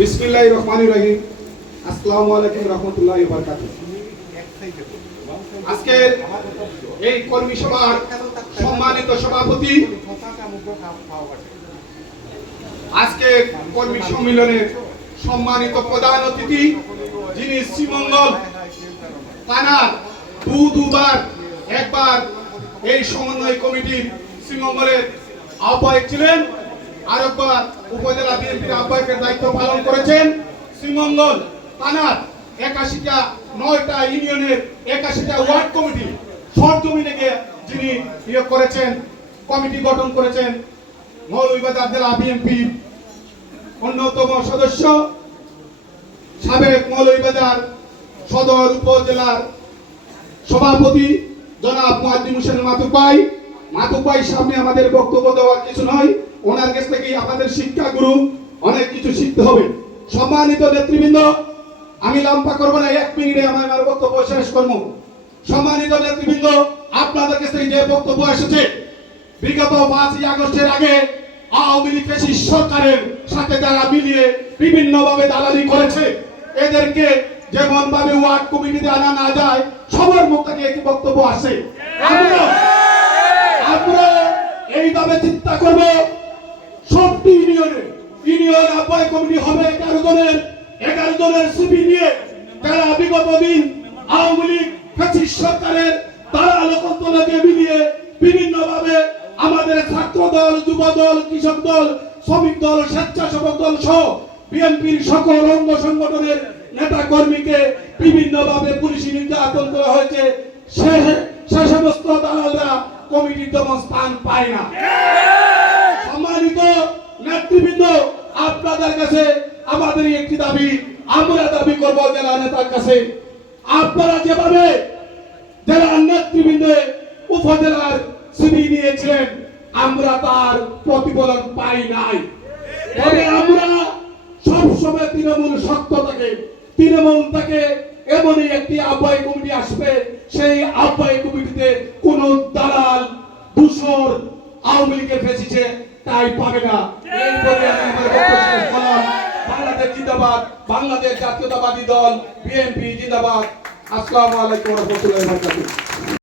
বিসমিল্লাহির রহমানির রহিম। আসসালামু আলাইকুম রাহমাতুল্লাহি ওয়া বারাকাতুহু। আজকের এই কর্মী সভার সম্মানিত সভাপতি, আজকে কর্মী সম্মেলনের সম্মানিত প্রধান অতিথি, যিনি শ্রীমঙ্গল থানার দুবার একবার এই সমন্বয় কমিটির শ্রীমঙ্গলের আহ্বায়ক ছিলেন, আরেকবার উপজেলা বিএনপির আহ্বায়কের দায়িত্ব পালন করেছেন। শ্রীমঙ্গল থানার ৮১টা ৯টা ইউনিয়নের ৮১টা ওয়ার্ড কমিটি সরজমিনে যিনি করেছেন, কমিটি গঠন করেছেন, মৌলভীবাজার জেলা বিএনপির অন্যতম সদস্য, সাবেক মৌলভীবাজার সদর উপজেলার সভাপতি জনাব মুয়াজ্জিম হোসেন মাতুক ভাই সামনে আমাদের বক্তব্য দেওয়ার কিছু নয়, ওনার কাছ থেকেই আপনাদের শিক্ষাগুরু অনেক কিছু শিখতে হবে। সম্মানিত নেতৃবৃন্দ, আমি লম্বা করবো না, ১ মিনিটে আমার বক্তব্য শেষ করবো। সম্মানিত নেতৃবৃন্দ, আপনাদের কাছে যে বক্তব্য এসেছে, বিগত ৫ই আগস্টের আগে আওয়ামী লীগ ফ্যাসিস্ট সরকারের সাথে যারা মিলিয়ে বিভিন্ন ভাবে দালালি করেছে, এদেরকে যেমন ভাবে ওয়ার্ড কমিটিতে আনা না যায়, সবার মুখ থেকে একটি বক্তব্য আসে। আমরা এইভাবে চিন্তা করব, সবটি ইউনিয়ন আহ্বায়ক কমিটি হবে 11 জনের সিপি নিয়ে, যারা বিগত দিন আওয়ামী লীগ ফ্যাসিস্ট সরকারের দালাল কৌশলকে মিলিয়ে বিভিন্ন ভাবে আমাদের ছাত্র দল, যুব দল, কৃষক দল, শ্রমিক দল, স্বেচ্ছাসেবক দল সহ বিএনপির সকল অঙ্গ সংগঠনের নেতা কর্মীকে বিভিন্ন ভাবে পুলিশি নির্যাতন করা হয়েছে। সে সমস্ত দালালরা কমিটির তেমন স্থান পায় না। সম্মানিত নেতৃবৃন্দ, আপনাদের কাছে আমাদের একটি দাবি, আমরা দাবি করব জেলা নেতার কাছে, আপনারা যেভাবে জেলা নেতৃবৃন্দ উপজেলার সিবি নিয়েছিলেন, আমরা তার প্রতিফলন পাই নাই। তবে আমরা সবসময় তৃণমূল শক্ত থাকে, তৃণমূল থেকে এমনই একটি আহ্বায়ক কমিটি আসবে, সেই আহ্বায়ক কমিটিতে কোন দালাল দূষর আওয়ামী লীগের ফেসিছে তাই পাবে না। এই বলে আমি আমার বক্তব্য শেষ করলাম। বাংলাদেশ জিন্দাবাদ, বাংলাদেশ জাতীয়তাবাদী দল বিএনপি জিন্দাবাদ। আসসালামু আলাইকুম ওয়া রাহমাতুল্লাহি ওয়া বারাকাতুহু।